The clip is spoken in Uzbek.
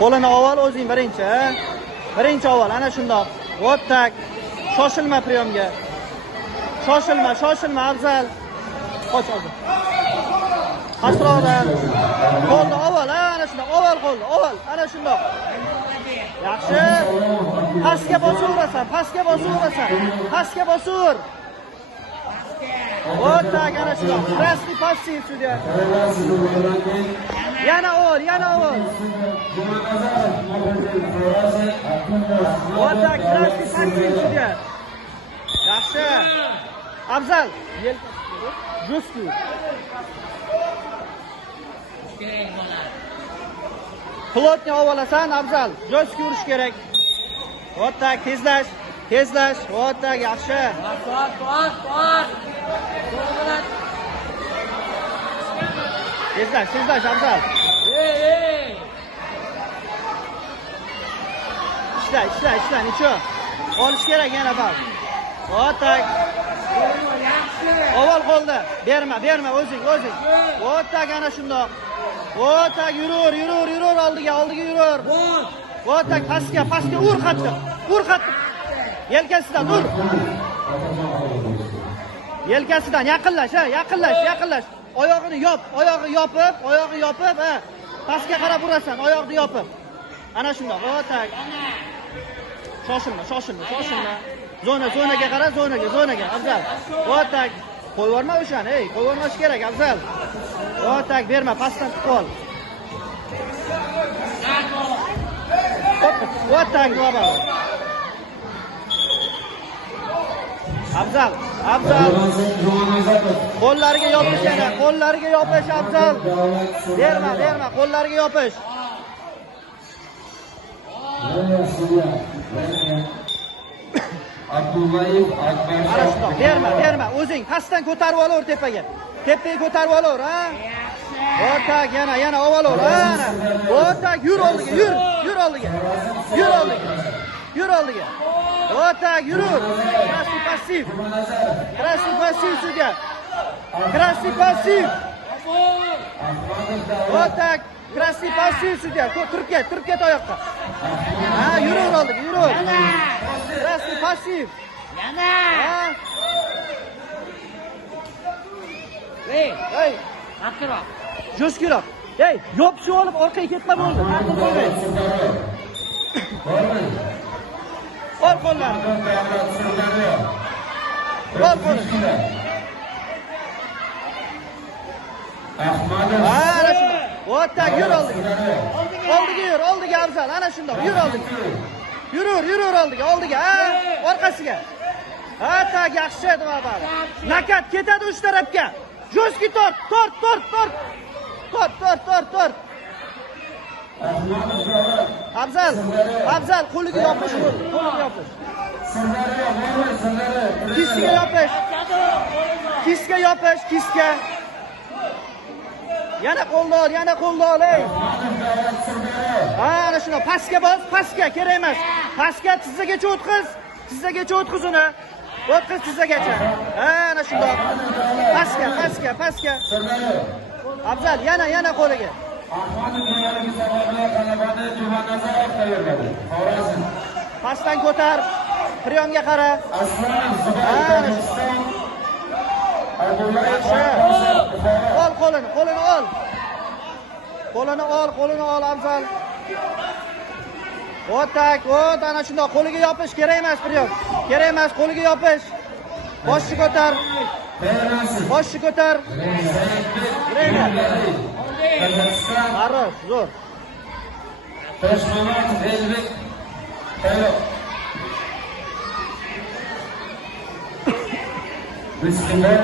Qo'lini avval o'zing birinchi. Birinchi avval ana shundoq. Вот так. Shoshilma priyomga. Shoshilma, afzal. Qoch hozir. Asrodan. Qo'lni avval, ana shundoq. Avval qo'lni, avval. Ana shundoq. Yaxshi. Pastga bosaverasan, pastga bosur. Вот так, ana shundoq. Krasniy passiv sudya. Yana ol. Вот так, krasniy passiv sudya. Yaxshi. Afzal. Justu. Plotni ovalasan, afzal. Jo'ski urish kerak. Вот так, tezlash. Вот так, yaxshi. Tezlash, afzal. Ishla, necha? Olish kerak yana bal. Вот так. Avval qo'lda. Berma, o'zing. Вот так, ana shundoq. Вот так, yurur, oldiga yurur. Вот так, pastga ur qattiq. Yelkasidan ur. Yelkasidan yaqinlash. Oyog'ini yopib, pastga qarab urasan, oyoqni yopib. Ana shundoq. Вот так. Shoshilma. Zonaga qara, zonaga. Afzal. Вот так. Qo'yvorma o'shani, qo'yvormash kerak, afzal. Вот так, berma, pastdan tutib ol. Вот так, baba. Afzal. Qo'llariga yopish, afzal. Berma, qo'llariga yopish. Abdullayev Akbar. Berma. O'zing pastdan ko'tarib olaver tepaga. Tepaga ko'tarib olaver, ha? Вот так, yana olaver, ana. Вот так, yur oldiga. Вот так, yurur. Krasniy passiv sudya. Вот так, krasniy passiv sudya. Turib ket oyoqqa. Ha, yurur oldiga. Krasniy passiv. Yana. Hey. Akroq. Jo'skiroq. Yopishib olib orqaga ketma bo'ldi. Ol qo'llarni. Ana shunday. Вот так, yur oldiga. Oldiga afzal. Ana shundoq. Yur oldiga. Yurur oldiga. Orqasiga. Ha, tak, yaxshi deb baba. Nakat ketadi uch tarafga. Jo'ski tort. Afzal, qo'liga yopish. Kiska yopish. Yana qo'lni ol, ey. Ana shuna pastga kerak emas. Pastga tizzagacha o'tqiz uni. O'tqiz tizzagacha. Ana shundoq. Pastga. Afzal, yana qo'liga. Pastdan ko'tar. Priyomga qara. Ol qo'lini ol. Qo'lini ol, afzal. Вот так, ana shundoq qo'liga yopish kerak emas, priyom. Qo'liga yopish. Boshni ko'tar. Хорош, zo'r. Bismillah,